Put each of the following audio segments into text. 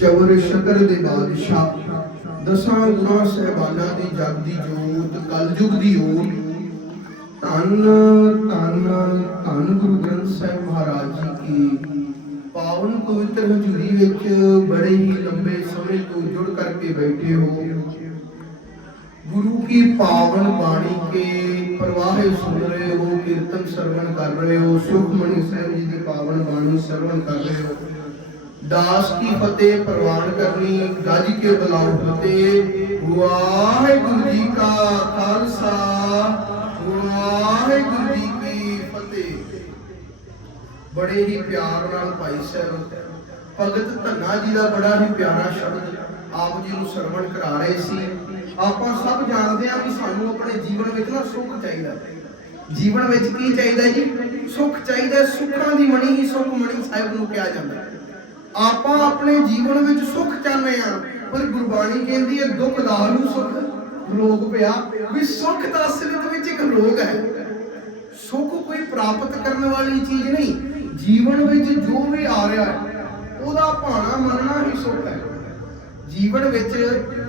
ਚਵਰ ਸ਼ਕਰ ਦੇ ਬਾਦਸ਼ਾਹ। ਦਸਾਂ ਗੁਣਾ ਸਹਿਬਾਨਾਂ ਦੀ ਜਗ ਦੀ ਜੋਤ, ਕਲਯੁਗ ਦੀ ਓਟ। ਧੰਨ ਧੰਨ ਧੰਨ ਗੁਰੂ ਗ੍ਰੰਥ ਸਾਹਿਬ ਮਹਾਰਾਜ ਜੀ ਕੀ ਪਾਵਨ ਪਵਿੱਤਰ ਹਜ਼ੂਰੀ ਵਿੱਚ ਬੜੇ ਹੀ ਲੰਬੇ ਸਮੇਂ ਤੋਂ ਜੁੜ ਕਰਕੇ ਬੈਠੇ ਹੋ। ਗੁਰੂ ਕੀ ਪਾਵਨ ਬਾਣੀ ਕੇ ਪ੍ਰਵਾਹੇ ਸੁਣ ਰਹੇ ਹੋ, ਕੀਰਤਨ ਸਰਵਣ ਕਰ ਰਹੇ ਹੋ ਸੁਖਮਣੀ ਸਾਹਿਬ ਜੀ ਦੀ ਪਾਵਨ ਬਾਣੀ ਸਰਵਣ ਕਰ ਰਹੇ ਹੋ। ਦਾਸ ਕੀ ਫਤਿਹ ਪ੍ਰਵਾਨ ਕਰਨੀ, ਗੱਜ ਕੇ ਬੁਲਾਓ ਫਤਿਹ। ਵਾਹਿਗੁਰੂ ਜੀ ਕਾ ਖਾਲਸਾ, ਵਾਹਿਗੁਰੂ ਜੀ ਕੀ ਫਤਿਹ। ਬੜੇ ਹੀ ਪਿਆਰ ਨਾਲ ਭਾਈ ਸਾਹਿਬ, ਭਗਤ ਧੰਨਾ ਜੀ ਦਾ ਬੜਾ ਹੀ ਪਿਆਰਾ ਸ਼ਬਦ ਆਪ ਜੀ ਨੂੰ ਸਰਵਣ ਕਰਾ ਰਹੇ ਸੀ। ਆਪਾਂ ਸਭ ਜਾਣਦੇ ਹਾਂ ਕਿ ਸਾਨੂੰ ਆਪਣੇ ਜੀਵਨ ਵਿੱਚ ਨਾ ਸੁੱਖ ਚਾਹੀਦਾ। ਜੀਵਨ ਵਿੱਚ ਕੀ ਚਾਹੀਦਾ ਜੀ? ਸੁੱਖ ਚਾਹੀਦਾ, ਸੁੱਖਾਂ ਦੀ ਮਣੀ ਹੀ ਸੁੱਖ ਮਣੀ ਸਾਹਿਬ ਨੂੰ ਕਿਹਾ ਜਾਂਦਾ। ਹੈ। ਆਪਾਂ ਆਪਣੇ ਜੀਵਨ ਵਿੱਚ ਸੁੱਖ ਚਾਹੁੰਦੇ ਆ ਪਰ ਗੁਰਬਾਣੀ ਕਹਿੰਦੀ ਹੈ, ਦੁੱਖ ਦਾਰੂ ਸੁੱਖ, ਰੋਗ ਪਿਆ। ਵੀ ਸੁੱਖ ਤਾਂ ਅਸਲੀਅਤ ਵਿੱਚ ਇੱਕ ਰੋਗ ਹੈ। ਸੁੱਖ ਕੋਈ ਪ੍ਰਾਪਤ ਕਰਨ ਵਾਲੀ ਚੀਜ਼ ਨਹੀਂ। ਜੀਵਨ ਵਿੱਚ ਜੋ ਵੀ ਆ ਰਿਹਾ ਹੈ, ਉਹਦਾ ਭਾਣਾ ਮੰਨਣਾ ਹੀ ਸੁੱਖ ਹੈ। ਜੀਵਨ ਵਿੱਚ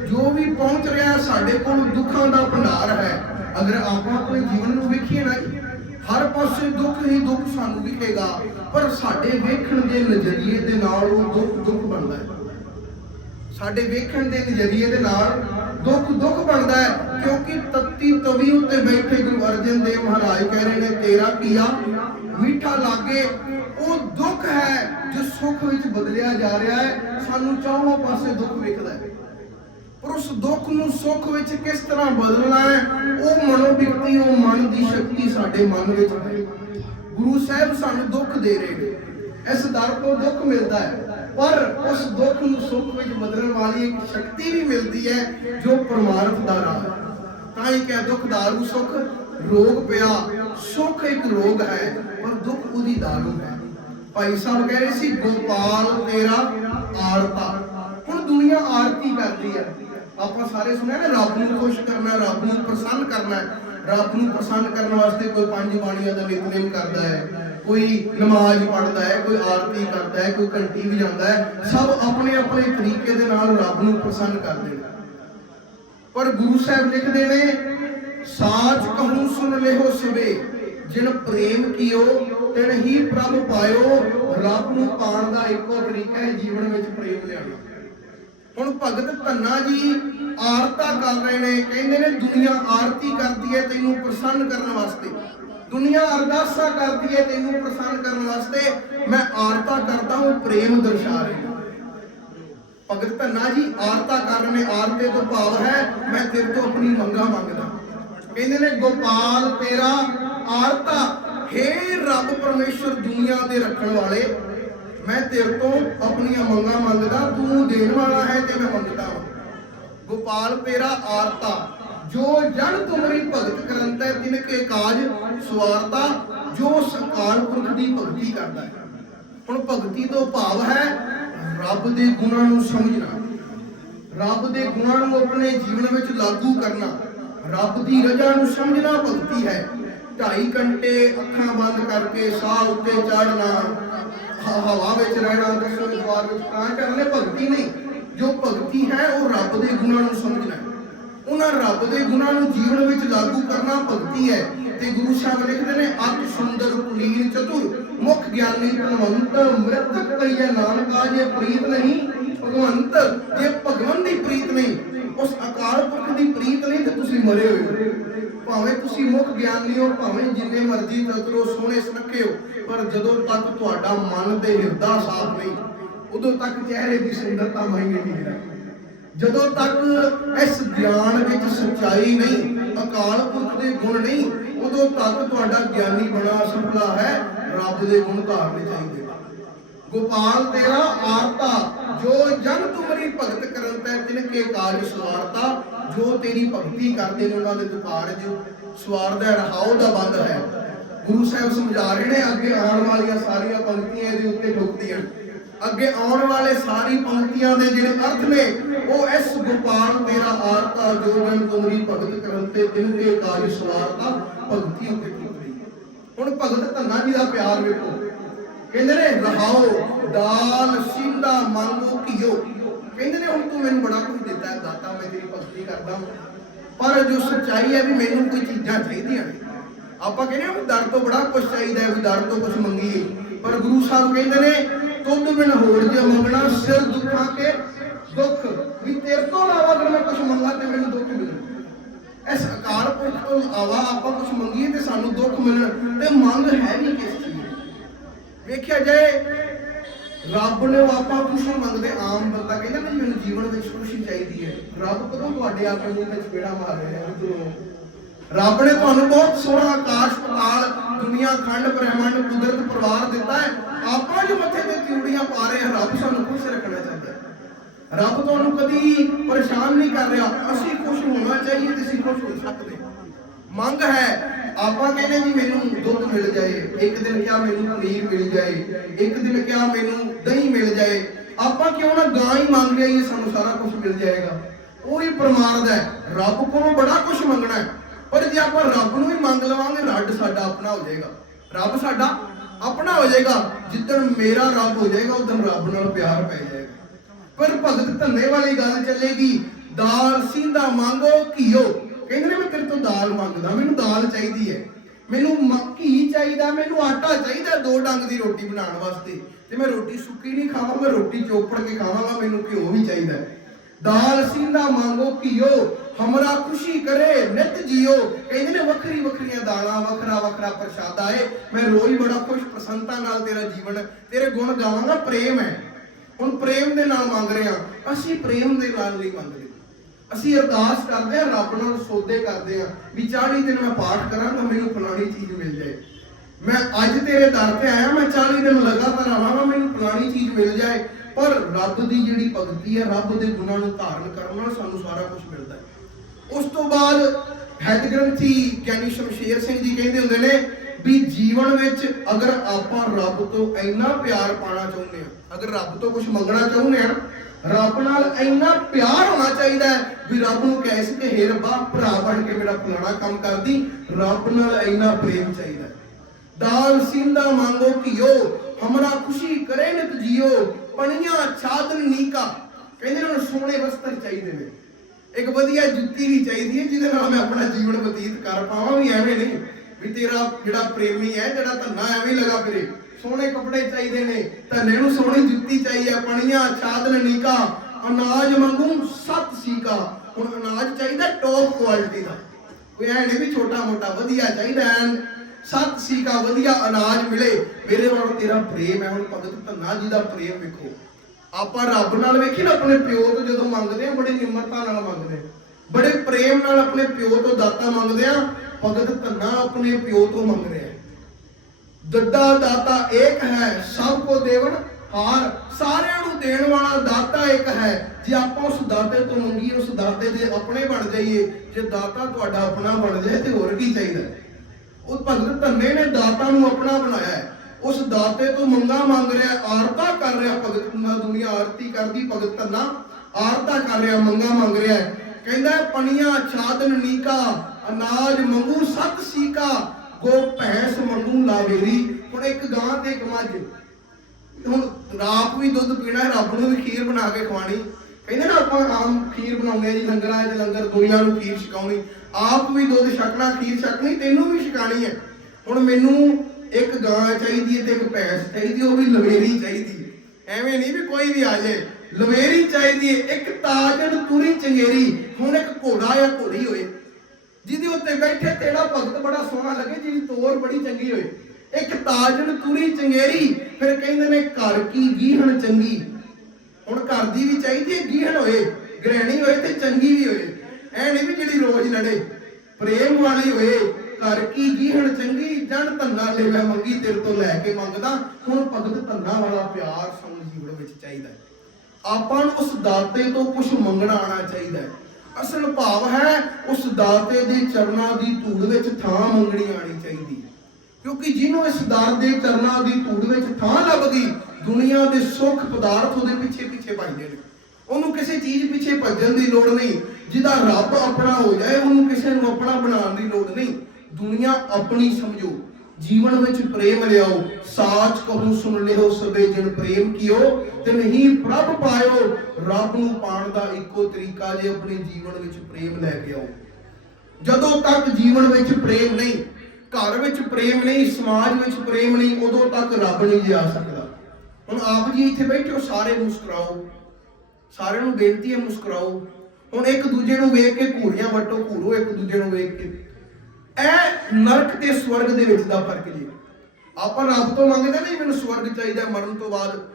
ਜੋ ਵੀ ਪਹੁੰਚ ਰਿਹਾ ਸਾਡੇ ਕੋਲ ਦੁੱਖਾਂ ਦਾ ਭੰਡਾਰ ਹੈ। ਅਗਰ ਆਪਾਂ ਆਪਣੇ ਜੀਵਨ ਨੂੰ ਵੇਖੀਏ ਨਾ ਹਰ ਪਾਸੇ ਦੁੱਖ ਹੀ ਦੁੱਖ ਸਾਨੂੰ ਵਿਖੇਗਾ ਪਰ ਸਾਡੇ ਵੇਖਣ ਦੇ ਨਜ਼ਰੀਏ ਦੇ ਨਾਲ ਉਹ ਦੁੱਖ ਦੁੱਖ ਬਣਦਾ ਹੈ। ਸਾਡੇ ਵੇਖਣ ਦੇ ਨਜ਼ਰੀਏ ਦੇ ਨਾਲ ਦੁੱਖ ਦੁੱਖ ਬਣਦਾ ਹੈ, ਕਿਉਂਕਿ ਤੱਤੀ ਤਵੀ ਉੱਤੇ ਬੈਠੇ ਗੁਰੂ ਅਰਜਨ ਦੇਵ ਮਹਾਰਾਜ ਕਹਿ ਰਹੇ ਨੇ, ਤੇਰਾ ਕੀਆ ਮਿੱਠਾ ਲਾਗੇ। ਉਹ ਦੁੱਖ ਹੈ ਜੋ ਸੁੱਖ ਵਿੱਚ ਬਦਲਿਆ ਜਾ ਰਿਹਾ ਹੈ। ਸਾਨੂੰ ਚਾਹੋਂ ਪਾਸੇ ਦੁੱਖ ਵੇਖਦਾ ਹੈ। ਪਰ ਉਸ ਦੁੱਖ ਨੂੰ ਸੁੱਖ ਵਿੱਚ ਕਿਸ ਤਰ੍ਹਾਂ ਬਦਲਣਾ ਹੈ, ਉਹ ਮਨੋਬਿਕਤੀ ਉਹ ਮਨ ਦੀ ਸ਼ਕਤੀ ਸਾਡੇ ਮਨ ਵਿੱਚ ਹੈ। ਗੁਰੂ ਸਾਹਿਬ ਸਾਨੂੰ ਦੁੱਖ ਦੇ ਰਹੇ ਨੇ। ਇਸ ਦਰ ਤੋਂ ਦੁੱਖ ਮਿਲਦਾ ਹੈ। ਪਰ ਉਸ ਦੁੱਖ ਨੂੰ ਸੁੱਖ ਵਿੱਚ ਬਦਲਣ ਵਾਲੀ ਇੱਕ ਸ਼ਕਤੀ ਵੀ ਮਿਲਦੀ ਹੈ, ਜੋ ਪਰਮਾਰਥ ਦਾ ਰਾਹ ਹੈ। ਤਾਂ ਹੀ ਕਿਹਾ ਦੁੱਖ ਦਾਰੂ ਸੁੱਖ, ਰੋਗ ਪਿਆ। ਸੁੱਖ ਇੱਕ ਰੋਗ ਹੈ, ਪਰ ਦੁੱਖ ਉਹਦੀ ਦਾਰੂ ਹੈ। ਭਾਈ ਸਾਹਿਬ ਕਹਿ ਰਹੇ ਸੀ, ਗੋਪਾਲ ਤੇਰਾ ਆਰਤਾ ਹੁਣ ਦੁਨੀਆ ਆਰਤੀ ਕਰਦੀ ਹੈ। ਆਪਾਂ ਸਾਰੇ ਸੁਣਿਆ ਨਾ, ਰੱਬ ਨੂੰ ਖੁਸ਼ ਕਰਨਾ, ਰੱਬ ਨੂੰ ਪ੍ਰਸੰਨ ਕਰਨਾ ਰੱਬ ਨੂੰ ਪ੍ਰਸੰਨ ਕਰਨ ਵਾਸਤੇ ਕੋਈ ਪੰਜ ਬਾਣੀਆਂ ਦਾ ਨਿਤਨੇਮ ਕਰਦਾ ਹੈ, ਕੋਈ ਨਮਾਜ਼ ਪੜ੍ਹਦਾ ਹੈ, ਕੋਈ ਆਰਤੀ ਕਰਦਾ ਹੈ, ਕੋਈ ਘੰਟੀ ਵਜਾਉਂਦਾ ਹੈ, ਸਭ ਆਪਣੇ ਆਪਣੇ ਤਰੀਕੇ ਦੇ ਨਾਲ ਰੱਬ ਨੂੰ ਪ੍ਰਸੰਨ ਕਰਦੇ ਨੇ। ਪਰ ਗੁਰੂ ਸਾਹਿਬ ਲਿਖਦੇ ਨੇ, ਸਾਚ ਕਹੂੰ ਸੁਨ ਲਿਓ ਸਵੇ, ਜਿਨ ਪ੍ਰੇਮ ਕੀਓ, ਤਿਨ ਹੀ ਪ੍ਰਭ ਪਾਇਓ, ਰੱਬ ਨੂੰ ਪਾਣ ਦਾ ਇੱਕੋ ਤਰੀਕਾ ਹੈ ਜੀਵਨ ਵਿੱਚ ਪ੍ਰੇਮ ਲਿਆਉਣਾ। ਹੁਣ ਭਗਤ ਧੰਨਾ ਜੀ ਆਰਤਾ ਕਰ ਰਹੇ ਨੇ, ਕਹਿੰਦੇ ਨੇ ਦੁਨੀਆ ਆਰਤੀ ਕਰਦੀ ਹੈ ਤੈਨੂੰ ਪ੍ਰਸੰਨ ਕਰਨ ਵਾਸਤੇ। ਦੁਨੀਆ ਅਰਦਾਸਾਂ ਕਰਦੀ ਹੈ ਤੈਨੂੰ ਪ੍ਰਸੰਨ ਕਰਨ ਵਾਸਤੇ। ਮੈਂ ਆਰਤਾ ਕਰਦਾ ਹਾਂ, ਪ੍ਰੇਮ ਦਰਸਾ ਰਿਹਾ ਭਗਤ ਧੰਨਾ ਜੀ, ਆਰਤਾ ਕਰਨ ਰਹੇ ਨੇ, ਆਰਤੇ ਤੋਂ ਭਾਵ ਹੈ ਮੈਂ ਤੇਰੇ ਤੋਂ ਆਪਣੀ ਮੰਗਾ ਮੰਗਦਾ। ਕਹਿੰਦੇ ਨੇ, ਗੋਪਾਲ ਤੇਰਾ ਆਰਤਾ, ਹੇ ਰੱਬ ਪਰਮੇਸ਼ਰ ਦੁਨੀਆ ਦੇ ਰੱਖਣ ਵਾਲੇ, ਮੈਂ ਤੇਰੇ ਤੋਂ ਆਪਣੀਆਂ ਮੰਗਾਂ ਮੰਗਦਾ, ਤੂੰ ਦੇਣ ਵਾਲਾ ਹੈ ਤੇ ਮੈਂ ਮੰਗਦਾ ਹਾਂ। ਗੋਪਾਲ ਪੇਰਾ ਆਰਤਾ, ਜੋ ਜਨ ਤੁਮਰੀ ਭਗਤ ਕਰੰਤ, ਤਿਨ ਕੇ ਕਾਜ ਸਵਾਰਤਾ, ਜੋ ਸੰਕਾਲ ਪੁਰਖ ਦੀ ਭਗਤੀ ਕਰਦਾ ਹੈ। ਹੁਣ ਭਗਤੀ ਤੋਂ ਭਾਵ ਹੈ ਰੱਬ ਦੇ ਗੁਣਾਂ ਨੂੰ ਸਮਝਣਾ। ਰੱਬ ਦੇ ਗੁਣਾਂ ਨੂੰ ਆਪਣੇ ਜੀਵਨ ਵਿੱਚ ਲਾਗੂ ਕਰਨਾ। ਰੱਬ ਦੀ ਰਜ਼ਾ ਨੂੰ ਸਮਝਣਾ ਭਗਤੀ ਹੈ। ਢਾਈ ਘੰਟੇ ਅੱਖਾਂ ਬੰਦ ਕਰਕੇ ਸਾਹ ਉੱਤੇ ਚੜਨਾ ਹਵਾ ਵਿੱਚ ਰਹਿਣਾ ਦਸਵੇਂ ਦਵਾਰ ਵਿੱਚ ਕਾਂ ਕਰਨੇ ਭਗਤੀ ਨਹੀਂ। ਜੋ ਭਗਤੀ ਹੈ, ਉਹ ਰੱਬ ਦੇ ਗੁਣਾਂ ਨੂੰ ਸਮਝਣਾ ਹੈ। ਉਹਨਾਂ ਰੱਬ ਦੇ ਗੁਣਾਂ ਨੂੰ ਜੀਵਨ ਵਿੱਚ ਲਾਗੂ ਕਰਨਾ ਭਗਤੀ ਹੈ। ਤੇ ਗੁਰੂ ਸਾਹਿਬ ਲਿਖਦੇ ਨੇ, ਅਤ ਸੁੰਦਰ, ਕੁਲੀਨ, ਚਤੁਰ, ਮੁਖ ਗਿਆਨੀ ਧਨਵੰਤ ਮ੍ਰਿਤਕ ਕਈਏ ਨਾਨਕਾ, ਜੇ ਪ੍ਰੀਤ ਨਹੀਂ, ਭਗਵੰਤ, ਜੇ ਭਗਵਨ ਦੀ ਪ੍ਰੀਤ ਨਹੀਂ, ਉਸ ਅਕਾਲ ਪੁਰਖ ਦੀ ਪ੍ਰੀਤ ਨਹੀਂ, ਤੇ ਤੁਸੀਂ ਮਰੇ ਹੋਏ ਭਾਵੇਂ ਤੁਸੀਂ ਮੁਖ ਗਿਆਨੀ ਹੋ, ਭਾਵੇਂ ਜਿੰਨੇ ਮਰਜ਼ੀ ਤਤਰੋ ਸੋਹਣੇ ਸੁਨੱਖੇ ਹੋ, ਪਰ ਜਦੋਂ ਤੱਕ ਤੁਹਾਡਾ ਮਨ ਤੇ ਹਿਰਦਾ ਸਾਫ਼ ਨਹੀਂ ਉਦੋਂ ਤੱਕ ਚਿਹਰੇ ਦੀ ਸੁੰਦਰਤਾ ਮਾਇਨੇ ਨਹੀਂ ਰੱਖਦੀ ਜਦੋਂ ਤੱਕ ਇਸ ਗਿਆਨ ਵਿੱਚ ਸੱਚਾਈ ਨਹੀਂ, ਅਕਾਲ ਪੁਰਖ ਦੇ ਗੁਣ ਨਹੀਂ, ਉਦੋਂ ਤੱਕ ਤੁਹਾਡਾ ਗਿਆਨੀ ਬਣਾ ਸਫਲਾ ਹੈ, ਰੱਬ ਦੇ ਗੁਣ ਧਾਰਨੇ ਚਾਹੀਦੇ। ਗੋਪਾਲ, ਤੇਰਾ ਆਰਤਾ, ਜੋ ਜਨ ਤੁਮਰੀ ਭਗਤ ਕਰਨ ਤੈ ਤਿਨ ਕੇ ਕਾਜ ਸਵਾਰਤਾ, ਜੋ ਤੇਰੀ ਭਗਤੀ ਕਰਦੇ ਨੇ ਉਹਨਾਂ ਦੇ ਦੁਕਾਰ ਜੋ ਸਵਾਰਦਾ ਰਹਾਉ ਦਾ ਬੰਦ ਹੈ। ਗੁਰੂ ਸਾਹਿਬ ਸਮਝਾ ਰਹੇ ਨੇ, ਅੱਗੇ ਆਉਣ ਵਾਲੀਆਂ ਸਾਰੀਆਂ ਪੰਕਤੀਆਂ ਇਹਦੇ ਉੱਤੇ ਠੋਕਦੀਆਂ ਅੱਗੇ ਆਉਣ ਵਾਲੇ ਸਾਰੀ ਪੰਕਤੀਆਂ ਦੇ ਜਿਹੜੇ ਅਰਥ ਨੇ, ਉਹ ਇਸ ਗੋਪਾਲ ਤੇਰਾ ਆਰਤਾ ਜੋ ਜਨ ਤੁਮਰੀ ਭਗਤ ਕਰਨ ਤੇ ਤਿਨ ਕੇ ਕਾਜ ਸਵਾਰਤਾ ਭਗਤੀ ਉੱਤੇ ਠੋਕਦੀ ਹੁਣ ਭਗਤ ਧੰਨਾ ਜੀ ਦਾ ਪਿਆਰ ਵੇਖੋ। ਕਹਿੰਦੇ ਨੇ, ਰਹਾਓ, ਦਾਲ, ਸਿੰਦਾ, ਮੰਗੋ, ਘਿਓ। ਕਹਿੰਦੇ ਨੇ, ਹੁਣ ਤੂੰ ਮੈਨੂੰ ਬੜਾ ਕੁਝ ਦਿੱਤਾ ਹੈ ਦਾਤਾ ਮੈਂ ਤੇਰੀ ਭਗਤੀ ਕਰਦਾ ਪਰ ਜੋ ਸੱਚਾਈ ਹੈ ਵੀ ਮੈਨੂੰ ਕੋਈ ਚੀਜ਼ਾਂ ਚਾਹੀਦੀਆਂ ਨੇ। ਆਪਾਂ ਕਹਿੰਦੇ ਹਾਂ ਦਰ ਤੋਂ ਬੜਾ ਕੁਝ ਚਾਹੀਦਾ ਹੈ, ਵੀ ਦਰ ਤੋਂ ਕੁਝ ਮੰਗੀਏ। ਪਰ ਗੁਰੂ ਸਾਹਿਬ ਕਹਿੰਦੇ ਨੇ ਤੁਧ ਬਿਨ ਹੋਰ ਜੇ ਮੰਗਣਾ, ਸਿਰ ਦੁੱਖਾਂ ਕੇ ਦੁੱਖ? ਵੀ ਤੇਰੇ ਤੋਂ ਇਲਾਵਾ ਅਗਰ ਮੈਂ ਕੁਝ ਮੰਗਾ ਤੇ ਮੈਨੂੰ ਦੁੱਖ ਮਿਲਣਾ ਇਸ ਅਕਾਲ ਪੁਰਖ ਤੋਂ ਇਲਾਵਾ ਆਪਾਂ ਕੁਝ ਮੰਗੀਏ ਤੇ ਸਾਨੂੰ ਦੁੱਖ ਮਿਲਣ। ਤੇ ਮੰਗ ਹੈ ਵੀ ਕਿਸ ਚੀਜ਼ ਵੇਖਿਆ ਜਾਏ, ਰੱਬ ਨੇ ਆਪਾਂ ਕੁਝ ਮੰਗਦੇ, ਆਮ ਬੰਦਾ ਕਹਿੰਦਾ ਮੈਨੂੰ ਜੀਵਨ ਵਿੱਚ ਖੁਸ਼ੀ ਚਾਹੀਦੀ ਹੈ। ਰੱਬ ਕਦੋਂ ਤੁਹਾਡੇ ਆਪਣੇ ਮੂੰਹ ਵਿੱਚ ਪੇੜਾ ਮਾਰ ਰਿਹਾ ਹੈ ਰੱਬ ਨੇ ਤੁਹਾਨੂੰ ਬਹੁਤ ਸੋਹਣਾ ਆਕਾਸ਼, ਪਤਾਲ, ਦੁਨੀਆ, ਖੰਡ, ਬ੍ਰਹਿਮੰਡ, ਕੁਦਰਤ ਪਰਿਵਾਰ ਦਿੱਤਾ ਹੈ ਆਪਾਂ ਜੋ ਮੱਥੇ ਤੇ ਤਿਉੜੀਆਂ ਪਾ ਰਹੇ ਹਾਂ ਰੱਬ ਸਾਨੂੰ ਖੁਸ਼ ਰੱਖਣਾ ਚਾਹੁੰਦਾ ਰੱਬ ਤੁਹਾਨੂੰ ਕਦੀ ਪਰੇਸ਼ਾਨ ਨਹੀਂ ਕਰ ਰਿਹਾ। ਅਸੀਂ ਖੁਸ਼ ਹੋਣਾ ਚਾਹੀਏ ਤੇ ਅਸੀਂ ਖੁਸ਼ ਹੋ ਸਕਦੇ ਮੰਗ ਹੈ, ਆਪਾਂ ਕਹਿੰਦੇ ਜੀ ਮੈਨੂੰ ਦੁੱਧ ਮਿਲ ਜਾਏ, ਇੱਕ ਦਿਨ ਕਿਹਾ ਮੈਨੂੰ ਪਨੀਰ ਮਿਲ ਜਾਏ, ਇੱਕ ਦਿਨ ਕਿਹਾ ਮੈਨੂੰ ਦਹੀਂ ਮਿਲ ਜਾਏ। ਆਪਾਂ ਕਿਉਂ ਨਾ ਗਾਂ ਹੀ ਮੰਗ ਲਈਏ, ਸਾਨੂੰ ਸਾਰਾ ਕੁਝ ਮਿਲ ਜਾਏਗਾ। ਉਹ ਹੀ ਪ੍ਰਮਾਰਦ ਹੈ, ਰੱਬ ਕੋਲੋਂ ਬੜਾ ਕੁਝ ਮੰਗਣਾ ਹੈ। ਪਰ ਜੇ ਆਪਾਂ ਰੱਬ ਨੂੰ ਹੀ ਮੰਗ ਲਵਾਂਗੇ ਰੱਬ ਸਾਡਾ ਆਪਣਾ ਹੋ ਜਾਏਗਾ। ਰੱਬ ਸਾਡਾ ਆਪਣਾ ਹੋ ਜਾਏਗਾ, ਜਿੱਦਣ ਮੇਰਾ ਰੱਬ ਹੋ ਜਾਏਗਾ ਉਦੋਂ ਰੱਬ ਨਾਲ ਪਿਆਰ ਪੈ ਜਾਏਗਾ। ਪਰ ਭਗਤ ਧੰਨੇ ਵਾਲੀ ਗੱਲ ਚੱਲੇਗੀ, ਦਾਲ ਸਿੰਦਾ ਮੰਗੋ, ਘਿਓ। ਕਹਿੰਦੇ ਨੇ, ਮੈਂ ਤੇਰੇ ਤੋਂ ਦਾਲ ਮੰਗਦਾ, ਮੈਨੂੰ ਦਾਲ ਚਾਹੀਦੀ ਹੈ। ਮੈਨੂੰ ਮ- ਘੀ ਚਾਹੀਦਾ, ਮੈਨੂੰ ਆਟਾ ਚਾਹੀਦਾ ਦੋ ਡੰਗ ਦੀ ਰੋਟੀ ਬਣਾਉਣ ਵਾਸਤੇ। ਤੇ ਮੈਂ ਰੋਟੀ ਸੁੱਕੀ ਨਹੀਂ ਖਾਵਾਂ, ਮੈਂ ਰੋਟੀ ਚੋਪੜ ਕੇ ਖਾਵਾਂਗਾ, ਮੈਨੂੰ ਘਿਓ ਵੀ ਚਾਹੀਦਾ ਦਾਲ ਸਿੰਦਾ ਮੰਗੋ ਘਿਓ, ਹਮਰਾ ਖੁਸ਼ੀ ਕਰੇ, ਨਿਤ ਜੀਓ। ਕਹਿੰਦੇ ਨੇ ਵੱਖਰੀ ਵੱਖਰੀਆਂ ਦਾਲਾਂ, ਵੱਖਰਾ ਵੱਖਰਾ ਪ੍ਰਸ਼ਾਦਾ ਏ। ਮੈਂ ਰੋਜ਼ ਬੜਾ ਖੁਸ਼, ਪ੍ਰਸੰਨਤਾ ਨਾਲ ਤੇਰਾ ਜੀਵਨ, ਤੇਰੇ ਗੁਣ ਗਾਵਾਂਗਾ, ਪ੍ਰੇਮ ਹੈ। ਹੁਣ ਪ੍ਰੇਮ ਦੇ ਨਾਲ ਮੰਗ ਰਹੇ ਹਾਂ। ਅਸੀਂ ਪ੍ਰੇਮ ਦੇ ਨਾਲ ਨਹੀਂ ਮੰਗਦੇ। ਅਸੀਂ ਅਰਦਾਸ ਕਰਦੇ ਹਾਂ, ਰੱਬ ਨਾਲ ਸੌਦੇ ਕਰਦੇ ਹਾਂ ਵੀ 40 ਦਿਨ ਮੈਂ ਪਾਠ ਕਰਾਂਗਾ, ਮੈਨੂੰ ਫਲਾਣੀ ਚੀਜ਼ ਮਿਲ ਜਾਏ। ਮੈਂ ਅੱਜ ਤੇਰੇ ਦਰ ਤੇ ਆਇਆ, ਮੈਂ 40 ਦਿਨ ਲਗਾਤਾਰ ਆਵਾਂਗਾ, ਮੈਨੂੰ ਫਲਾਣੀ ਚੀਜ਼ ਮਿਲ ਜਾਏ। ਪਰ ਰੱਬ ਦੀ ਜਿਹੜੀ ਭਗਤੀ ਹੈ, ਰੱਬ ਦੇ ਗੁਣਾਂ ਨੂੰ ਧਾਰਨ ਕਰਨ ਨਾਲ ਸਾਨੂੰ ਸਾਰਾ ਕੁਝ ਮਿਲਦਾ ਹੈ। ਉਸ ਤੋਂ ਬਾਅਦ ਹੈਡ ਗ੍ਰੰਥੀ ਗਿਆਨੀ ਸ਼ਮਸ਼ੇਰ ਸਿੰਘ ਜੀ ਕਹਿੰਦੇ ਹੁੰਦੇ ਨੇ ਵੀ ਜੀਵਨ ਵਿੱਚ ਅਗਰ ਆਪਾਂ ਰੱਬ ਤੋਂ ਇੰਨਾ ਪਿਆਰ ਪਾਣਾ ਚਾਹੁੰਦੇ ਆ ਅਗਰ ਰੱਬ ਤੋਂ ਕੁਝ ਮੰਗਣਾ ਚਾਹੁੰਦੇ ਆ ਰੱਬ ਨਾਲ ਇੰਨਾ ਪਿਆਰ ਹੋਣਾ ਚਾਹੀਦਾ ਹੈ ਵੀ ਰੱਬ ਨੂੰ ਕਹਿ ਸਕੇ, ਹੇ ਰੱਬਾ, ਭਰਾ ਬਣ ਕੇ ਮੇਰਾ ਫਲਾਣਾ ਕੰਮ ਕਰਦੀ, ਰੱਬ ਨਾਲ ਇੰਨਾ ਪ੍ਰੇਮ ਚਾਹੀਦਾ ਹੈ ਦਾਲ ਸਿੰਦਾ ਮੰਗੋ ਘਿਓ, ਹਮਰਾ ਖੁਸ਼ੀ ਕਰੇ ਨਿਤ ਪਣੀਆਂ ਛਾਦਨ ਨੀਕਾ। ਕਹਿੰਦੇ ਨੇ ਸੋਹਣੇ ਵਸਤਰ ਚਾਹੀਦੇ ਨੇ। ਇੱਕ ਵਧੀਆ ਜੁੱਤੀ ਵੀ ਚਾਹੀਦੀ ਹੈ, ਜਿਹਦੇ ਨਾਲ ਮੈਂ ਆਪਣਾ ਜੀਵਨ ਬਤੀਤ ਕਰ ਪਾਵਾਂ ਵੀ ਐਵੇਂ ਨਹੀਂ, ਵੀ ਤੇਰਾ ਜਿਹੜਾ ਪ੍ਰੇਮੀ ਹੈ, ਜਿਹੜਾ ਧੰਨਾ ਐਵੇਂ ਲਗਾ ਫਿਰੇ। ਸੋਹਣੇ ਕੱਪੜੇ ਚਾਹੀਦੇ ਨੇ, ਧੰਨੇ ਨੂੰ ਸੋਹਣੀ ਜੁੱਤੀ ਚਾਹੀਏ ਪਣੀਆਂ ਛਾਦਨ ਨੀਕਾ, ਅਨਾਜ ਮੰਗੂ ਸਤ ਸੀਕਾ। ਹੁਣ ਅਨਾਜ ਚਾਹੀਦਾ ਟੌਪ ਕੁਆਲਿਟੀ ਦਾ। ਕੋਈ ਐ ਨਹੀਂ ਵੀ ਛੋਟਾ ਮੋਟਾ ਵਧੀਆ ਚਾਹੀਦਾ ਐਨ ਸਤ ਸੀਕਾ ਵਧੀਆ ਅਨਾਜ ਮਿਲੇ। ਮੇਰੇ ਨਾਲ ਤੇਰਾ ਪ੍ਰੇਮ ਹੈ, ਹੁਣ ਭਗਤ ਧੰਨਾ ਜੀ ਦਾ ਪ੍ਰੇਮ ਵੇਖੋ। ਆਪਾਂ ਰੱਬ ਨਾਲ ਵੇਖੀ ਨਾ, ਆਪਣੇ ਪਿਓ ਤੋਂ ਜਦੋਂ ਮੰਗਦੇ ਆ ਬੜੀ ਨਿਮਰਤਾ ਨਾਲ ਮੰਗਦੇ ਆ ਬੜੇ ਪ੍ਰੇਮ ਨਾਲ ਆਪਣੇ ਪਿਓ ਤੋਂ ਦਾਤਾ ਮੰਗਦੇ ਆ ਭਗਤ ਧੰਨਾ ਆਪਣੇ ਪਿਓ ਤੋਂ ਮੰਗ ਰਿਹਾ ਦੱਦਾ ਦਾਤਾ ਏਕ ਹੈ, ਸਭ ਕੋ ਦੇਵਨ ਹਾਰ। ਸਾਰਿਆਂ ਨੂੰ ਦੇਣ ਵਾਲਾ ਦਾਤਾ ਇੱਕ ਹੈ। ਜੇ ਆਪਾਂ ਉਸ ਦਾਤੇ ਤੋਂ ਮੰਗੀਏ, ਉਸ ਦਾਤੇ ਦੇ ਆਪਣੇ ਬਣ ਜਾਈਏ। ਜੇ ਦਾਤਾ ਤੁਹਾਡਾ ਆਪਣਾ ਬਣ ਜਾਏ, ਤੇ ਹੋਰ ਕੀ ਚਾਹੀਦਾ? ਉਹ ਭਗਤ ਧੰਨੇ ਨੇ ਦਾਤਾ ਨੂੰ ਆਪਣਾ ਬਣਾਇਆ ਹੈ। ਉਸ ਦਾਤੇ ਤੋਂ ਮੰਗਾ ਮੰਗ ਰਿਹਾ, ਆਰਤਾ ਕਰ ਰਿਹਾ ਭਗਤ ਧੰਨਾ, ਦੁਨੀਆ ਆਰਤੀ ਕਰਦੀ, ਭਗਤ ਧੰਨਾ ਆਰਤਾ ਕਰ ਰਿਹਾ, ਮੰਗਾ ਮੰਗ ਰਿਹਾ ਕਹਿੰਦਾ ਪਣੀਆਂ ਛਾਦਨ ਨੀਕਾ, ਅਨਾਜ ਮੰਗੂ, ਸਤ ਸੀਕਾ, ਗੋ ਭੈਂਸ ਮੰਗੂ, ਲਾਵੇਰੀ। ਹੁਣ ਇੱਕ ਗਾਂ ਤੇ ਇੱਕ ਮੱਝ। ਹੁਣ ਰਾਤ ਵੀ ਦੁੱਧ ਪੀਣਾ ਰੱਬ ਨੂੰ ਵੀ ਖੀਰ ਬਣਾ ਕੇ ਖਵਾਣੀ ਕਹਿੰਦੇ ਨਾ ਆਪਾਂ ਆਮ ਖੀਰ ਬਣਾਉਂਦੇ ਆ ਜੀ, ਲੰਗਰਾਂ 'ਚ ਲੰਗਰ ਦੁਨੀਆ ਨੂੰ ਖੀਰ ਛਕਾਉਣੀ। ਆਪ ਵੀ ਦੁੱਧ ਛਕਣਾ, ਖੀਰ ਛਕਣੀ ਤੈਨੂੰ ਵੀ ਛਕਾਣੀ ਹੈ। ਹੁਣ ਮੈਨੂੰ ਇੱਕ ਗਾਂ ਚਾਹੀਦੀ ਹੈ ਤੇ ਇੱਕ ਭੈਂਸ ਚਾਹੀਦੀ ਉਹ ਵੀ ਲਵੇਰੀ ਚਾਹੀਦੀ ਹੈ। ਐਵੇਂ ਨਹੀਂ ਵੀ ਕੋਈ ਵੀ ਆ ਜਾਏ। ਲਵੇਰੀ ਚਾਹੀਦੀ ਹੈ, ਇੱਕ ਤਾਜੜ ਤੁਰੀ ਚੰਗੇਰੀ, ਹੁਣ ਇੱਕ ਘੋੜਾ ਜਾਂ ਘੋੜੀ ਹੋਏ। ਜਿਹਦੇ ਉੱਤੇ ਬੈਠੇ ਤੇਰਾ ਭਗਤ ਬੜਾ ਸੋਹਣਾ ਲੱਗੇ, ਜਿਹਦੀ ਤੋਰ ਬੜੀ ਚੰਗੀ ਹੋਏ। ਇੱਕ ਤਾਜਨ ਤੁਰੀ ਚੰਗੇਰੀ, ਫਿਰ ਕਹਿੰਦੇ ਨੇ ਘਰ ਕੀ ਗੀਹਣ ਚੰਗੀ। ਹੁਣ ਘਰ ਦੀ ਵੀ ਚਾਹੀਦੀ ਹੈ ਗੀਹਣ ਹੋਏ, ਗ੍ਰਹਿਣੀ ਹੋਏ ਤੇ ਚੰਗੀ ਵੀ ਹੋਏ। ਐ ਨਹੀਂ ਵੀ ਜਿਹੜੀ ਰੋਜ਼ ਲੜੇ, ਪ੍ਰੇਮ ਵਾਲੀ ਹੋਏ, ਘਰ ਕੀ ਗੀਹਣ ਚੰਗੀ ਜਨ ਧੰਨਾ ਲੈ ਮੰਗੀ, ਤੇਰੇ ਤੋਂ ਲੈ ਕੇ ਮੰਗਦਾ। ਹੁਣ ਭਗਤ ਧੰਨਾ ਵਾਲਾ ਪਿਆਰ ਸਾਨੂੰ ਜੀਵਨ ਵਿੱਚ ਚਾਹੀਦਾ ਹੈ। ਆਪਾਂ ਨੂੰ ਉਸ ਦਾਤੇ ਤੋਂ ਕੁਝ ਮੰਗਣਾ ਆਣਾ ਚਾਹੀਦਾ ਹੈ। ਅਸਲ ਭਾਵ ਹੈ, ਉਸ ਦਾਤੇ ਦੇ ਚਰਨਾਂ ਦੀ ਧੂੜ ਵਿੱਚ ਥਾਂ ਮੰਗਣੀ ਆਣੀ ਚਾਹੀਦੀ ਹੈ। ਕਿਉਂਕਿ ਜਿਹਨੂੰ ਇਸ ਦਰ ਦੇ ਚਰਨਾਂ ਦੀ ਧੂੜ ਵਿੱਚ ਥਾਂ ਲੱਭ ਗਈ ਦੁਨੀਆ ਦੇ ਸੁੱਖ ਪਦਾਰਥ ਉਹਦੇ ਪਿੱਛੇ ਪਿੱਛੇ ਭਜਦੇ ਨੇ। ਉਹਨੂੰ ਕਿਸੇ ਚੀਜ਼ ਪਿੱਛੇ ਭੱਜਣ ਦੀ ਲੋੜ ਨਹੀਂ। ਜਿਹਦਾ ਰੱਬ ਆਪਣਾ ਹੋ ਜਾਏ, ਉਹਨੂੰ ਕਿਸੇ ਨੂੰ ਆਪਣਾ ਬਣਾਉਣ ਦੀ ਲੋੜ ਨਹੀਂ। ਦੁਨੀਆ ਆਪਣੀ ਸਮਝੋ। ਜੀਵਨ ਵਿੱਚ ਪ੍ਰੇਮ ਲਿਆਓ। ਸਾਚ ਕਹੂੰ, ਸੁਣ ਲਿਓ ਸਭੇ ਜਨ ਪ੍ਰੇਮ ਕੀਓ। ਤੇ ਨਹੀਂ ਪ੍ਰਭ ਪਾਇਓ, ਰੱਬ ਨੂੰ ਪਾਣ ਦਾ ਇੱਕੋ ਤਰੀਕਾ ਜੇ ਆਪਣੇ ਜੀਵਨ ਵਿੱਚ ਪ੍ਰੇਮ ਲੈ ਕੇ ਆਓ। ਜਦੋਂ ਤੱਕ ਜੀਵਨ ਵਿੱਚ ਪ੍ਰੇਮ ਨਹੀਂ, ਘਰ ਵਿੱਚ ਪ੍ਰੇਮ ਨਹੀਂ, ਸਮਾਜ ਵਿੱਚ ਪ੍ਰੇਮ ਨਹੀਂ, ਉਦੋਂ ਤੱਕ ਰੱਬ ਨਹੀਂ ਜੀ ਸਕਦਾ। ਹੁਣ ਆਪ ਜੀ ਇੱਥੇ ਬੈਠੇ ਹੋ, ਸਾਰੇ ਮੁਸਕਰਾਓ। ਸਾਰਿਆਂ ਨੂੰ ਬੇਨਤੀ ਹੈ ਮੁਸਕਰਾਓ। ਹੁਣ ਇੱਕ ਦੂਜੇ ਨੂੰ ਵੇਖ ਕੇ ਘੂਰੀਆਂ ਵੱਟੋ ਘੂਰੋ, ਇੱਕ ਦੂਜੇ ਨੂੰ ਵੇਖ ਕੇ। ਇਹ ਨਰਕ ਤੇ ਸਵਰਗ ਦੇ ਵਿੱਚ ਦਾ ਫ਼ਰਕ ਜੀ। ਆਪਾਂ ਰੱਬ ਤੋਂ ਮੰਗਦੇ ਨਹੀਂ ਮੈਨੂੰ ਸਵਰਗ ਚਾਹੀਦਾ ਮਰਨ ਤੋਂ ਬਾਅਦ।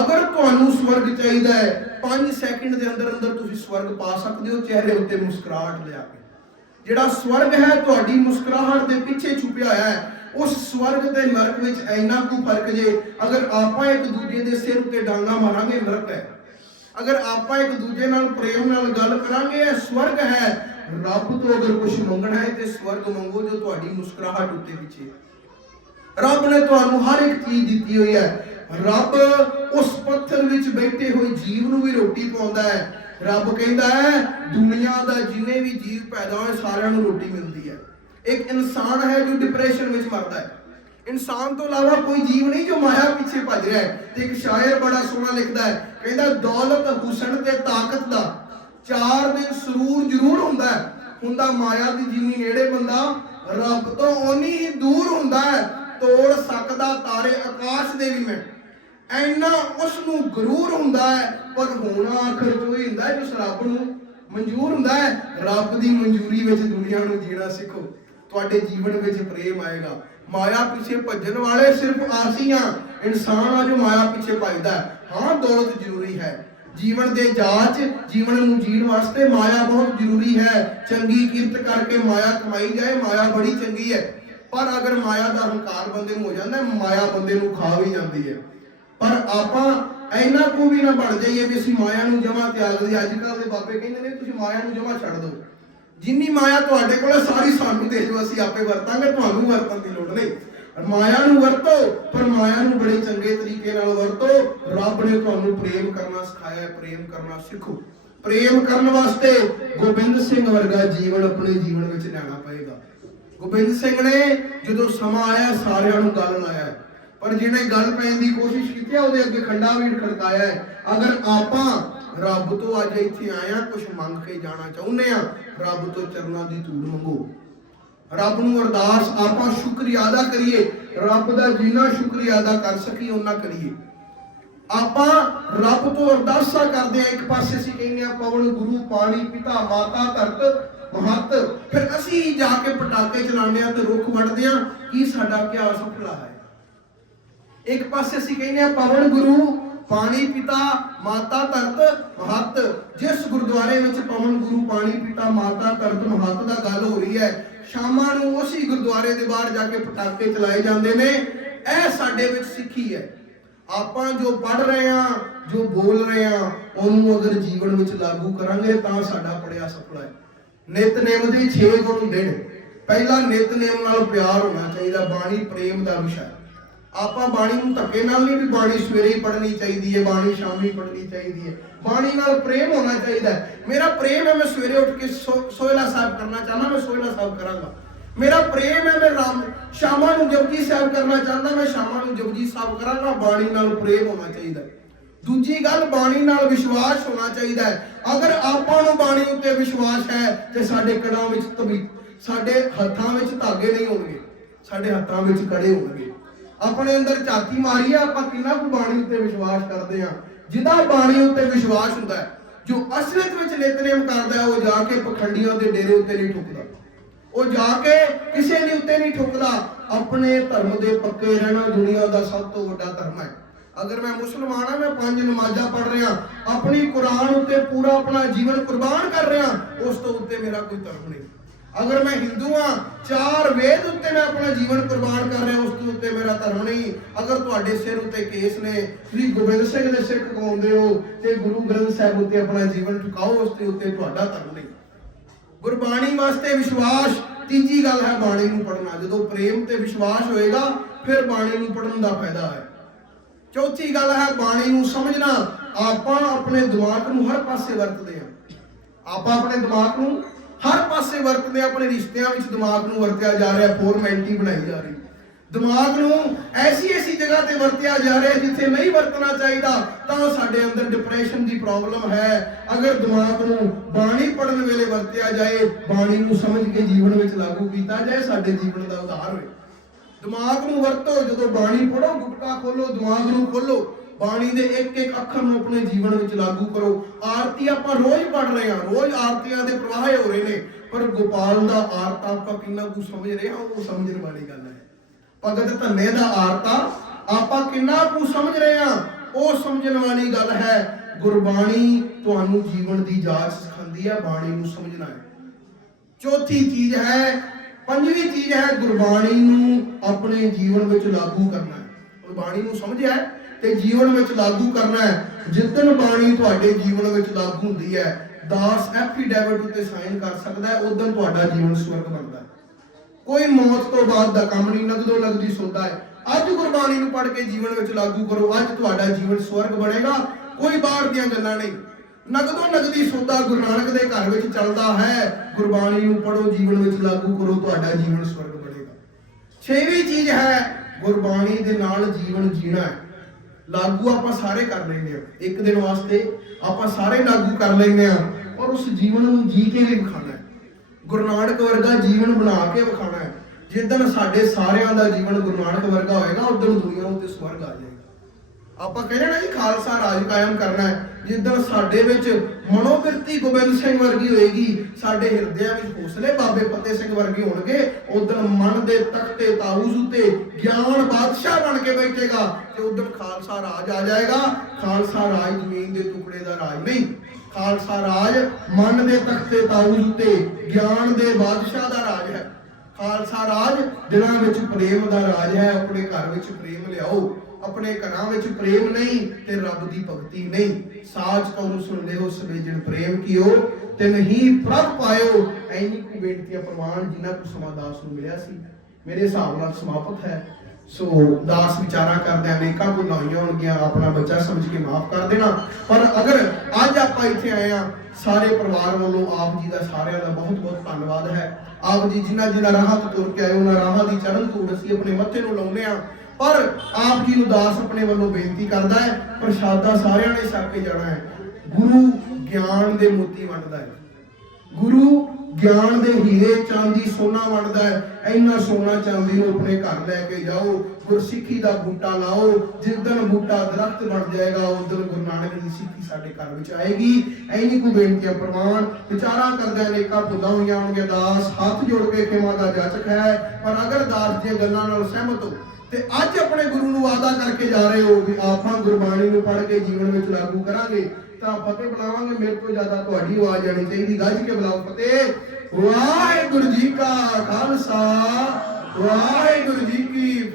ਅਗਰ ਤੁਹਾਨੂੰ ਸਵਰਗ ਚਾਹੀਦਾ ਹੈ 5 ਸੈਕਿੰਡ ਦੇ ਅੰਦਰ ਅੰਦਰ ਤੁਸੀਂ ਸਵਰਗ ਪਾ ਸਕਦੇ ਹੋ, ਚਿਹਰੇ ਉੱਤੇ ਮੁਸਕਰਾਹਟ ਲਿਆ ਕੇ। ਜਿਹੜਾ ਸਵਰਗ ਹੈ, ਤੁਹਾਡੀ ਮੁਸਕਰਾਹਟ ਦੇ ਪਿੱਛੇ ਛੁਪਿਆ ਹੋਇਆ ਹੈ। ਉਸ ਸਵਰਗ ਤੇ ਨਰਕ ਵਿੱਚ ਇੰਨਾ ਕੁ ਫ਼ਰਕ ਜੇ, ਅਗਰ ਆਪਾਂ ਇੱਕ ਦੂਜੇ ਦੇ ਸਿਰ ਉੱਤੇ ਡਾਂਗਾ ਮਾਰਾਂਗੇ, ਨਰਕ ਹੈ। ਅਗਰ ਆਪਾਂ ਇੱਕ ਦੂਜੇ ਨਾਲ ਪ੍ਰੇਮ ਨਾਲ ਗੱਲ ਕਰਾਂਗੇ, ਇਹ ਸਵਰਗ ਹੈ। ਰੱਬ ਤੋਂ ਅਗਰ ਕੁਝ ਮੰਗਣਾ ਹੈ, ਤੇ ਸਵਰਗ ਮੰਗੋ ਜੋ ਤੁਹਾਡੀ ਮੁਸਕਰਾਹਟ ਉੱਤੇ ਪਿੱਛੇ ਰੱਬ ਨੇ ਤੁਹਾਨੂੰ ਹਰ ਇੱਕ ਚੀਜ਼ ਦਿੱਤੀ ਹੋਈ ਹੈ। ਰੱਬ ਉਸ ਪੱਥਰ ਵਿੱਚ ਬੈਠੇ ਹੋਏ ਜੀਵ ਨੂੰ ਵੀ ਰੋਟੀ ਪਾਉਂਦਾ ਹੈ। ਰੱਬ ਕਹਿੰਦਾ ਹੈ, ਦੁਨੀਆ ਦਾ ਜਿੰਨੇ ਵੀ ਜੀਵ ਪੈਦਾ ਹੋਏ, ਸਾਰਿਆਂ ਨੂੰ ਰੋਟੀ ਮਿਲਦੀ ਹੈ। ਇੱਕ ਇਨਸਾਨ ਹੈ ਜੋ ਡਿਪਰੈਸ਼ਨ ਵਿੱਚ ਮਰਦਾ ਹੈ। ਇਨਸਾਨ ਤੋਂ ਇਲਾਵਾ ਕੋਈ ਜੀਵ ਨਹੀਂ ਜੋ ਮਾਇਆ ਪਿੱਛੇ ਭੱਜ ਰਿਹਾ ਹੈ ਤੇ ਇੱਕ ਸ਼ਾਇਰ ਬੜਾ ਸੋਹਣਾ ਲਿਖਦਾ ਹੈ, ਕਹਿੰਦਾ, ਦੌਲਤ ਹੁਸਨ ਤੇ ਤਾਕਤ ਦਾ ਚਾਰ ਦਿਨ ਸਰੂਰ ਜ਼ਰੂਰ ਹੁੰਦਾ ਹੈ। ਹੁੰਦਾ ਮਾਇਆ ਦੀ ਜਿੰਨੀ ਨੇੜੇ ਬੰਦਾ, ਰੱਬ ਤੋਂ ਓਨੀ ਹੀ ਦੂਰ ਹੁੰਦਾ ਹੈ। ਤੋੜ ਸਕਦਾ ਤਾਰੇ ਆਕਾਸ਼ ਦੇ ਵੀ ਮੈਂ। ਐਨਾ ਉਸ ਨੂੰ ਗਰੂਰ ਹੁੰਦਾ ਹੈ, ਪਰ ਹੋਣਾ ਆਖਰ ਜੋ ਹੁੰਦਾ ਜਿਸ ਰੱਬ ਨੂੰ ਮਨਜ਼ੂਰ ਹੁੰਦਾ ਹੈ। ਰੱਬ ਦੀ ਮਨਜ਼ੂਰੀ ਵਿੱਚ ਦੁਨੀਆ ਨੂੰ ਜੀਣਾ ਸਿੱਖੋ। ਤੁਹਾਡੇ ਜੀਵਨ ਵਿੱਚ ਪ੍ਰੇਮ ਆਏਗਾ। ਮਾਇਆ ਪਿੱਛੇ ਭੱਜਣ ਵਾਲੇ ਸਿਰਫ ਆਸੀਆਂ ਇਨਸਾਨ ਆ ਜੋ ਮਾਇਆ ਪਿੱਛੇ ਭੱਜਦਾ ਹਾਂ। ਦੌਲਤ ਜ਼ਰੂਰੀ ਹੈ। ਜੀਵਨ ਦੇ ਜਾਂਚ, ਜੀਵਨ ਨੂੰ ਜੀਣ ਵਾਸਤੇ ਮਾਇਆ ਬਹੁਤ ਜ਼ਰੂਰੀ ਹੈ। ਚੰਗੀ ਕਿਰਤ ਕਰਕੇ ਮਾਇਆ ਕਮਾਈ ਜਾਏ, ਮਾਇਆ ਬੜੀ ਚੰਗੀ ਹੈ। ਪਰ ਅਗਰ ਮਾਇਆ ਦਾ ਹੰਕਾਰ ਬੰਦੇ ਨੂੰ ਹੋ ਜਾਂਦਾ ਮਾਇਆ ਬੰਦੇ ਨੂੰ ਖਾ ਵੀ ਜਾਂਦੀ ਹੈ। ਪਰ ਆਪਾਂ ਇੰਨਾ ਕੋ ਵੀ ਨਾ ਬਣ ਜਾਈਏ ਵੀ ਅਸੀਂ ਮਾਇਆ ਨੂੰ ਜਮਾ ਤਿਆਗ ਦਈਏ। ਅੱਜ ਕੱਲ ਦੇ ਬਾਬੇ ਕਹਿੰਦੇ ਨੇ, ਤੁਸੀਂ ਮਾਇਆ ਨੂੰ ਜਮਾ ਛੱਡ ਦਿਓ। ਜਿੰਨੀ ਮਾਇਆ ਤੁਹਾਡੇ ਕੋਲ ਸਾਰੀ ਸਾਨੂੰ ਦੇ ਦਿਓ, ਅਸੀਂ ਆਪੇ ਵਰਤਾਂਗੇ, ਤੁਹਾਨੂੰ ਵਰਤਣ ਦੀ ਲੋੜ ਨਹੀਂ। ਮਾਇਆ ਨੂੰ ਵਰਤੋ, ਪਰ ਮਾਇਆ ਨੂੰ ਬੜੇ ਚੰਗੇ ਤਰੀਕੇ ਨਾਲ ਵਰਤੋ। ਰੱਬ ਨੇ ਤੁਹਾਨੂੰ ਪ੍ਰੇਮ ਕਰਨਾ ਸਿਖਾਇਆ ਹੈ ਪ੍ਰੇਮ ਕਰਨਾ ਸਿੱਖੋ। ਪ੍ਰੇਮ ਕਰਨ ਵਾਸਤੇ ਗੋਬਿੰਦ ਸਿੰਘ ਵਰਗਾ ਜੀਵਨ ਆਪਣੇ ਜੀਵਨ ਵਿੱਚ ਲੈਣਾ ਪਏਗਾ। ਗੋਬਿੰਦ ਸਿੰਘ ਨੇ ਜਦੋਂ ਸਮਾਂ ਆਇਆ, ਸਾਰਿਆਂ ਨੂੰ ਗੱਲ ਲਾਇਆ। ਪਰ ਜਿਹਨੇ ਗੱਲ ਪੈਣ ਦੀ ਕੋਸ਼ਿਸ਼ ਕੀਤੀ ਹੈ ਉਹਦੇ ਅੱਗੇ ਖੰਡਾ ਵੀ ਖੜਕਾਇਆ ਹੈ। ਅਗਰ ਆਪਾਂ ਰੱਬ ਤੋਂ ਅੱਜ ਇੱਥੇ ਆਏ ਆ ਕੁਝ ਮੰਗ ਕੇ ਜਾਣਾ ਚਾਹੁੰਦੇ ਆ ਰੱਬ ਤੋਂ ਚਰਨਾਂ ਦੀ ਧੂੜ ਮੰਗੋ। ਰੱਬ ਨੂੰ ਅਰਦਾਸ, ਆਪਾਂ ਸ਼ੁਕਰੀਆ ਅਦਾ ਕਰੀਏ। ਰੱਬ ਦਾ ਜਿੰਨਾ ਸ਼ੁਕਰੀਆ ਅਦਾ ਕਰ ਸਕੀਏ ਉਹਨਾਂ ਕਰੀਏ। ਆਪਾਂ ਰੱਬ ਤੋਂ ਅਰਦਾਸਾਂ ਕਰਦੇ ਆ ਇੱਕ ਪਾਸੇ ਅਸੀਂ ਕਹਿੰਦੇ ਆ ਪਵਨ, ਗੁਰੂ, ਪਾਣੀ, ਪਿਤਾ, ਮਾਤਾ, ਧਰਤ, ਮਹੱਤ। ਫਿਰ ਅਸੀਂ ਜਾ ਕੇ ਪਟਾਕੇ ਚਲਾਉਂਦੇ ਆ ਤੇ ਰੁੱਖ ਵੱਢਦੇ ਆ ਕੀ ਸਾਡਾ ਕਿਆ ਸੁਪਲਾ ਹੈ? ਇੱਕ ਪਾਸੇ ਅਸੀਂ ਕਹਿੰਦੇ ਆ ਪਵਨ, ਗੁਰੂ ਪਾਣੀ ਪਿਤਾ ਮਾਤਾ ਧਰਤ ਮਹੱਤ। ਜਿਸ ਗੁਰਦੁਆਰੇ ਵਿੱਚ ਪਵਨ ਗੁਰੂ ਪਾਣੀ ਪਿਤਾ ਮਾਤਾ ਧਰਤ ਮਹੱਤ ਦਾ ਗੱਲ ਹੋ ਰਹੀ ਹੈ, ਸ਼ਾਮਾਂ ਨੂੰ ਉਸੇ ਗੁਰਦੁਆਰੇ ਦੇ ਬਾਹਰ ਜਾ ਕੇ ਪਟਾਕੇ ਚਲਾਏ ਜਾਂਦੇ ਨੇ। ਇਹ ਸਾਡੇ ਵਿੱਚ ਸਿੱਖੀ ਹੈ। ਆਪਾਂ ਜੋ ਪੜ ਰਹੇ ਆ ਜੋ ਬੋਲ ਰਹੇ ਆ ਉਹਨੂੰ ਅਗਰ ਜੀਵਨ ਵਿੱਚ ਲਾਗੂ ਕਰਾਂਗੇ ਤਾਂ ਸਾਡਾ ਪੜਿਆ ਸਫਲ ਹੈ। ਨਿਤਨੇਮ ਦੇ 6 ਗੁਣ ਹੁੰਦੇ ਨੇ ਪਹਿਲਾ ਨਿਤਨੇਮ ਨਾਲ ਪਿਆਰ ਹੋਣਾ ਚਾਹੀਦਾ, ਬਾਣੀ ਪ੍ਰੇਮ ਦਾ ਵਿਸ਼ਾ। ਹੈ। ਆਪਾਂ ਬਾਣੀ ਨੂੰ ਧੱਕੇ ਨਾਲ ਨਹੀਂ ਵੀ ਬਾਣੀ ਸਵੇਰੇ ਹੀ ਪੜ੍ਹਨੀ ਚਾਹੀਦੀ ਹੈ, ਬਾਣੀ ਸ਼ਾਮੀ ਪੜ੍ਹਨੀ ਚਾਹੀਦੀ ਹੈ। ਬਾਣੀ ਨਾਲ ਪ੍ਰੇਮ ਹੋਣਾ ਚਾਹੀਦਾ ਮੇਰਾ ਪ੍ਰੇਮ ਹੈ, ਮੈਂ ਸਵੇਰੇ ਉੱਠ ਕੇ ਸੋ- ਸੋਹਿਲਾ ਸਾਹਿਬ ਕਰਨਾ ਚਾਹਨਾ ਮੈਂ ਸੋਹਿਲਾ ਸਾਹਿਬ ਕਰਾਂਗਾ। ਮੇਰਾ ਪ੍ਰੇਮ ਹੈ, ਮੈਂ ਰਾਮ ਸ਼ਾਮਾਂ ਨੂੰ ਜਪਜੀ ਸਾਹਿਬ ਕਰਨਾ ਚਾਹੁੰਦਾ, ਮੈਂ ਸ਼ਾਮਾਂ ਨੂੰ ਜਪਜੀ ਸਾਹਿਬ ਕਰਾਂਗਾ। ਬਾਣੀ ਨਾਲ ਪ੍ਰੇਮ ਹੋਣਾ ਚਾਹੀਦਾ ਦੂਜੀ ਗੱਲ, ਬਾਣੀ ਨਾਲ ਵਿਸ਼ਵਾਸ ਹੋਣਾ ਚਾਹੀਦਾ ਹੈ। ਅਗਰ ਆਪਾਂ ਨੂੰ ਬਾਣੀ ਉੱਤੇ ਵਿਸ਼ਵਾਸ ਹੈ, ਤੇ ਸਾਡੇ ਕੜਾਂ ਵਿੱਚ ਤਬੀ ਸਾਡੇ ਹੱਥਾਂ ਵਿੱਚ ਧਾਗੇ ਨਹੀਂ ਹੋਣਗੇ। ਸਾਡੇ ਹੱਥਾਂ ਵਿੱਚ ਕੜੇ ਹੋਣਗੇ। ਆਪਣੇ ਅੰਦਰ ਝਾਤੀ ਮਾਰੀਏ ਆਪਾਂ ਕਿੰਨਾ ਕੁ ਬਾਣੀ ਉੱਤੇ ਵਿਸ਼ਵਾਸ ਕਰਦੇ ਆ? ਜਿਹਦਾ ਬਾਣੀ ਉੱਤੇ ਵਿਸ਼ਵਾਸ ਹੁੰਦਾ ਹੈ, ਜੋ ਅਸਲੀਅਤ ਵਿੱਚ ਨਿਤਨੇਮ ਕਰਦਾ ਹੈ, ਉਹ ਜਾ ਕੇ ਪਖੰਡੀਆਂ ਦੇ ਡੇਰੇ ਉੱਤੇ ਨਹੀਂ ਠੁਕਦਾ। ਉਹ ਜਾ ਕੇ ਕਿਸੇ ਦੇ ਉੱਤੇ ਨਹੀਂ ਠੁਕਦਾ। ਆਪਣੇ ਧਰਮ ਦੇ ਪੱਕੇ ਰਹਿਣਾ ਦੁਨੀਆ ਦਾ ਸਭ ਤੋਂ ਵੱਡਾ ਧਰਮ ਹੈ। ਅਗਰ ਮੈਂ ਮੁਸਲਮਾਨ ਹਾਂ, ਮੈਂ ਪੰਜ ਨਮਾਜ਼ਾਂ ਪੜ੍ਹ ਰਿਹਾ, ਆਪਣੀ ਕੁਰਾਨ ਉੱਤੇ ਪੂਰਾ ਆਪਣਾ ਜੀਵਨ ਕੁਰਬਾਨ ਕਰ ਰਿਹਾ, ਉਸ ਤੋਂ ਉੱਤੇ ਮੇਰਾ ਕੋਈ ਧਰਮ ਨਹੀਂ। ਅਗਰ ਮੈਂ ਹਿੰਦੂ ਹਾਂ, ਚਾਰ ਵੇਦ ਉੱਤੇ ਮੈਂ ਆਪਣਾ ਜੀਵਨ ਕੁਰਬਾਨ ਕਰ ਰਿਹਾ, ਉਸ ਤੋਂ ਉੱਤੇ ਮੇਰਾ ਧਰਮ ਨਹੀਂ। ਅਗਰ ਤੁਹਾਡੇ ਸਿਰ ਉੱਤੇ ਕੇਸ ਨੇ, ਸ੍ਰੀ ਗੋਬਿੰਦ ਸਿੰਘ ਦੇ ਸਿੱਖ ਕਮਾਉਂਦੇ ਹੋ, ਤੇ ਗੁਰੂ ਗ੍ਰੰਥ ਸਾਹਿਬ ਉੱਤੇ ਆਪਣਾ ਜੀਵਨ ਟਿਕਾਓ, ਉਸ ਦੇ ਉੱਤੇ ਤੁਹਾਡਾ ਧਰਮ ਨਹੀਂ। ਗੁਰਬਾਣੀ ਵਾਸਤੇ ਵਿਸ਼ਵਾਸ, ਤੀਜੀ ਗੱਲ ਹੈ ਬਾਣੀ ਨੂੰ ਪੜ੍ਹਨਾ। ਜਦੋਂ ਪ੍ਰੇਮ ਤੇ ਵਿਸ਼ਵਾਸ ਹੋਏਗਾ, ਫਿਰ ਬਾਣੀ ਨੂੰ ਪੜ੍ਹਨ ਦਾ ਫਾਇਦਾ ਹੈ। ਚੌਥੀ ਗੱਲ ਹੈ ਬਾਣੀ ਨੂੰ ਸਮਝਣਾ। ਆਪਾਂ ਆਪਣੇ ਦਿਮਾਗ ਨੂੰ ਹਰ ਪਾਸੇ ਵਰਤਦੇ ਹਾਂ। ਆਪਾਂ ਆਪਣੇ ਦਿਮਾਗ ਨੂੰ ਹਰ ਪਾਸੇ ਵਰਤਦੇ ਆਪਣੇ ਰਿਸ਼ਤਿਆਂ ਵਿੱਚ ਦਿਮਾਗ ਨੂੰ ਵਰਤਿਆ ਜਾ ਰਿਹਾ ਫੋਰਮੈਲਿਟੀ ਬਣਾਈ ਜਾ ਰਹੀ। ਦਿਮਾਗ ਨੂੰ ਐਸੀ ਐਸੀ ਜਗ੍ਹਾ ਤੇ ਵਰਤਿਆ ਜਾ ਰਿਹਾ ਜਿੱਥੇ ਨਹੀਂ ਵਰਤਣਾ ਚਾਹੀਦਾ, ਤਾਂ ਸਾਡੇ ਅੰਦਰ ਡਿਪਰੈਸ਼ਨ ਦੀ ਪ੍ਰੋਬਲਮ ਹੈ। ਅਗਰ ਦਿਮਾਗ ਨੂੰ ਬਾਣੀ ਪੜਨ ਵੇਲੇ ਵਰਤਿਆ ਜਾਏ, ਬਾਣੀ ਨੂੰ ਸਮਝ ਕੇ ਜੀਵਨ ਵਿੱਚ ਲਾਗੂ ਕੀਤਾ ਜਾਏ, ਸਾਡੇ ਜੀਵਨ ਦਾ ਉਧਾਰ ਹੋਏ। ਦਿਮਾਗ ਨੂੰ ਵਰਤੋ, ਜਦੋਂ ਬਾਣੀ ਪੜੋ ਗੁਟਕਾ ਖੋਲੋ, ਦਿਮਾਗ ਨੂੰ ਖੋਲੋ। ਬਾਣੀ ਦੇ ਇੱਕ ਇੱਕ ਅੱਖਰ ਨੂੰ ਆਪਣੇ ਜੀਵਨ ਵਿੱਚ ਲਾਗੂ ਕਰੋ। ਆਰਤੀ ਆਪਾਂ ਰੋਜ਼ ਪੜ ਰਹੇ ਹਾਂ, ਰੋਜ਼ ਆਰਤੀਆਂ ਦੇ ਪ੍ਰਵਾਹ ਹੋ ਰਹੇ ਨੇ। ਪਰ ਗੋਪਾਲ ਦਾ ਆਰਤਾ ਆਪਾਂ ਕਿੰਨਾ ਕੁ ਸਮਝ ਰਹੇ ਹਾਂ, ਉਹ ਸਮਝਣ ਵਾਲੀ ਗੱਲ ਹੈ। ਭਗਤ ਧੰਨੇ ਦਾ ਆਰਤਾ ਆਪਾਂ ਕਿੰਨਾ ਕੁ ਸਮਝ ਰਹੇ ਹਾਂ, ਉਹ ਸਮਝਣ ਵਾਲੀ ਗੱਲ ਹੈ। ਗੁਰਬਾਣੀ ਤੁਹਾਨੂੰ ਜੀਵਨ ਦੀ ਜਾਂਚ ਸਿਖਾਉਂਦੀ ਹੈ, ਬਾਣੀ ਨੂੰ ਸਮਝਣਾ ਹੈ। ਚੌਥੀ ਚੀਜ਼ ਹੈ, ਪੰਜਵੀਂ ਚੀਜ਼ ਹੈ, ਗੁਰਬਾਣੀ ਨੂੰ ਆਪਣੇ ਜੀਵਨ ਵਿੱਚ ਲਾਗੂ ਕਰਨਾ ਹੈ। ਗੁਰਬਾਣੀ ਨੂੰ ਸਮਝਿਆ ਤੇ ਜੀਵਨ ਵਿੱਚ ਲਾਗੂ ਕਰਨਾ ਹੈ। ਜਿੱਦਣ ਬਾਣੀ ਤੁਹਾਡੇ ਜੀਵਨ ਵਿੱਚ ਲਾਗੂ ਹੁੰਦੀ ਹੈ, ਦਾਸ ਐਫੀਡੇਵਿਟ ਉੱਤੇ ਸਾਈਨ ਕਰ ਸਕਦਾ ਹੈ ਉਦੋਂ ਤੁਹਾਡਾ ਜੀਵਨ ਸਵਰਗ ਬਣਦਾ ਹੈ। ਕੋਈ ਮੌਤ ਤੋਂ ਬਾਅਦ ਦਾ ਕੰਮ ਨਹੀਂ, ਨਗਦੋ ਨਗਦੀ ਸੌਦਾ ਹੈ। ਅੱਜ ਗੁਰਬਾਣੀ ਨੂੰ ਪੜ੍ਹ ਕੇ ਜੀਵਨ ਵਿੱਚ ਲਾਗੂ ਕਰੋ, ਅੱਜ ਤੁਹਾਡਾ ਜੀਵਨ ਸਵਰਗ ਬਣੇਗਾ। ਕੋਈ ਬਾਹਰ ਦੀਆਂ ਗੱਲਾਂ ਨਹੀਂ। ਨਗਦੋ ਨਗਦੀ ਸੌਦਾ ਗੁਰੂ ਨਾਨਕ ਦੇ ਘਰ ਵਿੱਚ ਚੱਲਦਾ ਹੈ। ਗੁਰਬਾਣੀ ਨੂੰ ਪੜ੍ਹੋ, ਜੀਵਨ ਵਿੱਚ ਲਾਗੂ ਕਰੋ, ਤੁਹਾਡਾ ਜੀਵਨ ਸਵਰਗ ਬਣੇਗਾ। ਛੇਵੀਂ ਚੀਜ਼ ਹੈ, ਗੁਰਬਾਣੀ ਦੇ ਨਾਲ ਜੀਵਨ ਜੀਣਾ ਹੈ। ਲਾਗੂ ਆਪਾਂ ਸਾਰੇ ਕਰ ਲੈਂਦੇ ਆ ਇੱਕ ਦਿਨ ਵਾਸਤੇ ਆਪਾਂ ਸਾਰੇ ਲਾਗੂ ਕਰ ਲੈਂਦੇ ਆ ਔਰ ਉਸ ਜੀਵਨ ਨੂੰ ਜੀ ਕੇ ਵੀ ਵਿਖਾਣਾ ਹੈ। ਗੁਰੂ ਨਾਨਕ ਵਰਗਾ ਜੀਵਨ ਬਣਾ ਕੇ ਵਿਖਾਣਾ ਹੈ। ਜਿੱਦਣ ਸਾਡੇ ਸਾਰਿਆਂ ਦਾ ਜੀਵਨ ਗੁਰੂ ਨਾਨਕ ਵਰਗਾ ਹੋਏਗਾ ਉਦੋਂ ਦੁਨੀਆ ਉੱਤੇ ਸਵਰਗ ਆ ਜਾਏਗਾ। ਆਪਾਂ ਕਹਿੰਦੇ ਨਾ ਜੀ ਖਾਲਸਾ ਰਾਜ ਕਾਇਮ ਕਰਨਾ ਹੈ। ਜਿੱਦਣ ਸਾਡੇ ਵਿੱਚ ਮਨੋਵਿਰਤੀ ਗੋਬਿੰਦ ਸਿੰਘ ਵਰਗੀ ਹੋਏਗੀ, ਸਾਡੇ ਹਿਰਦਿਆਂ ਵਿੱਚ ਹੌਸਲੇ ਬਾਬੇ ਫਤਿਹ ਸਿੰਘ ਵਰਗੇ ਹੋਣਗੇ ਉਦੋਂ ਮਨ ਦੇ ਤਖਤੇ ਤਾਊਜ਼ ਉਤੇ ਗਿਆਨ ਬਾਦਸ਼ਾਹ ਬਣ ਕੇ ਬੈਠੇਗਾ ਤੇ ਉਦੋਂ ਖਾਲਸਾ ਰਾਜ ਆ ਜਾਏਗਾ। ਖਾਲਸਾ ਰਾਜ ਜ਼ਮੀਨ ਦੇ ਟੁਕੜੇ ਦਾ ਰਾਜ ਨਹੀਂ। ਖਾਲਸਾ ਰਾਜ ਮਨ ਦੇ ਤਖਤੇ ਤਾਊਜ਼ ਉਤੇ ਗਿਆਨ ਦੇ ਬਾਦਸ਼ਾਹ ਦਾ ਰਾਜ ਹੈ। ਖਾਲਸਾ ਰਾਜ ਦਿਲਾਂ ਵਿੱਚ ਪ੍ਰੇਮ ਦਾ ਰਾਜ ਹੈ, ਆਪਣੇ ਘਰ ਵਿੱਚ ਪ੍ਰੇਮ ਲਿਆਓ। ਆਪਣੇ ਘਰਾਂ ਵਿੱਚ ਪ੍ਰੇਮ ਨਹੀਂ ਤੇ ਰੱਬ ਦੀ ਭਗਤੀ ਨਹੀਂ। ਸਾਚ ਕਉ ਸੁਣਦੇ ਹੋ ਸਵੇਜਣ ਪ੍ਰੇਮ ਕੀਓ ਤੇ ਨਹੀਂ ਪ੍ਰਭ ਪਾਇਓ। ਐਨੀ ਕੁ ਬੇਨਤੀਆਂ ਪ੍ਰਮਾਣ ਜਿਨ੍ਹਾਂ ਕੋ ਸਮਾਦਾਸ ਨੂੰ ਮਿਲਿਆ ਸੀ, ਮੇਰੇ ਹਿਸਾਬ ਨਾਲ ਸਮਾਪਤ ਹੈ। ਸੋ ਦਾਸ ਵਿਚਾਰਾ ਕਰਦਿਆਂ ਅਨੇਕਾਂ ਭੁੱਲਾਂ ਹੋਈਆਂ ਹੋਣਗੀਆਂ, ਆਪਣਾ ਬੱਚਾ ਸਮਝ ਕੇ ਮਾਫ ਕਰ ਦੇਣਾ। ਪਰ ਅਗਰ ਅੱਜ ਆਪਾਂ ਇੱਥੇ ਆਏ ਆ ਸਾਰੇ ਪਰਿਵਾਰ ਵੱਲੋਂ ਆਪ ਜੀ ਦਾ ਸਾਰਿਆਂ ਦਾ ਬਹੁਤ ਬਹੁਤ ਧੰਨਵਾਦ ਹੈ। ਆਪ ਜੀ ਜਿਨ੍ਹਾਂ ਜਿਨ੍ਹਾਂ ਰਾਹ ਤੋਂ ਤੁਰ ਕੇ ਆਏ, ਉਹਨਾਂ ਰਾਹਾਂ ਦੀ ਚਰਨ ਧੂੜ ਅਸੀਂ ਆਪਣੇ ਮੱਥੇ ਨੂੰ ਲਾਉਂਦੇ ਆ ਪਰ ਆਪ ਜੀ ਉਦਾਸ ਆਪਣੇ ਵੱਲੋਂ ਬੇਨਤੀ ਕਰਦਾ ਹੈ, ਪ੍ਰਸ਼ਾਦਾ ਸਾਰਿਆਂ ਨੇ ਛਕ ਕੇ ਜਾਣਾ ਹੈ। ਗੁਰੂ ਗਿਆਨ ਦੇ ਮੋਤੀ ਵੰਡਦਾ ਹੈ। ਗੁਰੂ ਗਿਆਨ ਦੇ ਹੀਰੇ ਚਾਂਦੀ ਸੋਨਾ ਵੰਡਦਾ ਹੈ। ਇੰਨਾ ਸੋਨਾ ਚਾਂਦੀ ਨੂੰ ਆਪਣੇ ਘਰ ਲੈ ਕੇ ਜਾਓ, ਗੁਰਸਿੱਖੀ ਦਾ ਬੂਟਾ ਲਾਓ, ਜਿਸ ਦਿਨ ਬੂਟਾ ਦਰਖਤ ਬਣ ਜਾਏਗਾ, ਉਸ ਦਿਨ ਗੁਰੂ ਨਾਨਕ ਦੀ ਸਿੱਖੀ ਸਾਡੇ ਘਰ ਵਿੱਚ ਆਏਗੀ। ਐਨੀ ਕੋ ਬੇਨਤੀਆਂ ਪ੍ਰਮਾਣ ਵਿਚਾਰਾ ਕਰਦਿਆਂ ਅਨੇਕਾਂ ਭੁੱਲਾਂ ਹੋਈਆਂ ਹੋਣਗੀਆਂ, ਦਾਸ ਹੱਥ ਜੋੜ ਕੇ ਖਿਮਾ ਦਾ ਜਾਚਕ ਹੈ। ਪਰ ਅਗਰ ਦਾਸ ਦੀਆਂ ਗੱਲਾਂ ਨਾਲ ਸਹਿਮਤ ਹੋ ਤੇ ਅੱਜ ਆਪਣੇ ਗੁਰੂ ਨੂੰ ਵਾਅਦਾ ਕਰਕੇ ਜਾ ਰਹੇ ਹੋ ਵੀ ਆਪਾਂ ਗੁਰਬਾਣੀ ਨੂੰ ਪੜ੍ਹ ਕੇ ਜੀਵਨ ਵਿੱਚ ਲਾਗੂ ਕਰਾਂਗੇ, ਤਾਂ ਫਤਿਹ ਬੁਲਾਵਾਂਗੇ। ਮੇਰੇ ਤੋਂ ਜ਼ਿਆਦਾ ਤੁਹਾਡੀ ਆਵਾਜ਼ ਆਣੀ ਚਾਹੀਦੀ, ਗੱਜ ਕੇ ਬੁਲਾਓ ਫਤਿਹ। ਵਾਹਿਗੁਰੂ ਜੀ ਕਾ ਖਾਲਸਾ, ਵਾਹਿਗੁਰੂ ਜੀ ਕੀ